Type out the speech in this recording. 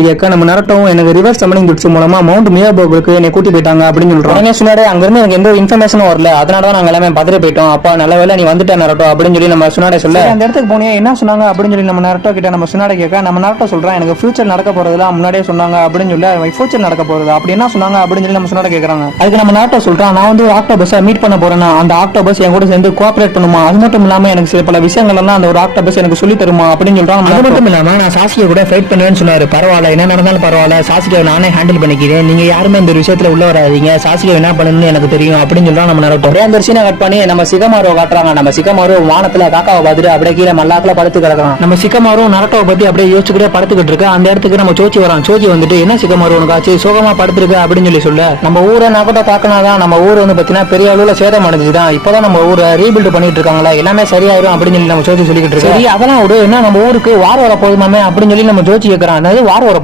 கேட்க நம்ம நரட்டவும் எனக்கு ரிவர்ஸ் சம்மனிங் கிட்ஸ் மூலமா மவுண்ட் மியாபோக்கு என்னை கூட்டி போயிட்டாங்க அப்படின்னு சொல்றோம். உடனே சுனாடே அங்கிருந்து எனக்கு எந்த இன்ஃபர்மேஷனும் வரல, அதனால தான் நாங்க எல்லாமே பதறி போயிட்டோம். அப்பா நல்ல வேலை நீ வந்துட்ட நரட்டோ அப்படின்னு சொல்லி நம்ம சுனாடே சொல்ல, அந்த இடத்துக்கு போனியா என்ன சொன்னாங்க அப்படின்னு சொல்லி நம்ம நரட்டோ கிட்ட நம்ம சுனாடே கேட்க, நம்ம நரட்டோ சொல்றான் எனக்கு ஃபியூச்சர் நடக்க போறதுலாம் முன்னாடியே சொன்னாங்க அப்படின்னு சொல்லி ஃபியூச்சர் நடக்க போறது அப்படி என்ன சொன்னாங்க அப்படின்னு சொல்லி நம்ம சுனாடே கேட்கறாங்க. அதுக்கு நம்ம நரட்டோ சொல்றான் நான் வந்து ஆக்டோபஸை மீட் பண்ண போறேன்னா அந்த ஆக்டோபஸ் என் கூட சேர்ந்து கோஆபரேட் பண்ணுமா, அது மட்டும் இல்லாம எனக்கு சில பல விஷயங்கள் எல்லாம் அந்த ஒரு ஆக்டோபஸ் எனக்கு சொல்லி தருமா அப்படின்னு சொல்றான். அது மட்டும் இல்லாம நான் சாசியை கூட ஃபைட் பண்ணுவேன்னு சொன்னாரு. பரவாயில்ல என்ன நடந்தாலும் பரவாயில்ல, சாசிகாவை நானே ஹேண்டில் பண்ணிக்கிறேன், நீங்க யாருமே இந்த விஷயத்துல உள்ள வராதீங்க, சாசிகா என்ன பண்ணணும்னு எனக்கு தெரியும் அப்படின்னு சொல்றான் நம்ம நரட்டோ. அந்த சீனை கட் பண்ணி நம்ம சிகமாரோ காட்டுறாங்க. நம்ம சிகமாரோ வானத்துல காக்காவை பார்த்துட்டு அப்படியே கீழே மல்லாக்குல படுத்து கிடக்குறான். நம்ம சிகமாரோ நரட்டோவை பத்தி அப்படியே யோசிச்சுக்கிட்டே படுத்துக்கிட்டு இருக்கு. அந்த இடத்துக்கு நம்ம சோச்சி வரான். சோச்சி வந்துட்டு என்ன சிகமாரோ உனக்கு ஆச்சு, சோகமா படுத்துருக்கு அப்படின்னு சொல்லி சொல்ல, நம்ம ஊரை நகட்டோ தாக்கினாதான் நம்ம ஊர் வந்து பாத்தீங்கன்னா பெரிய அளவுல சேதம் அடைஞ்சுதான், இப்பதான் நம்ம ஊரை ரீபில்ட் பண்ணிட்டு இருக்காங்களா, எல்லாமே சரியாயிரும் அப்படின்னு சொல்லி நம்ம சோச்சி சொல்லிக்கிட்டு இருக்கு. சரி அதெல்லாம் விடு, என்ன நம்ம ஊருக்கு வார் வர போதுமாமே அப்படின்னு சொல்லி நம்ம ஜோச்சி கேட்கறான். அதாவது வார்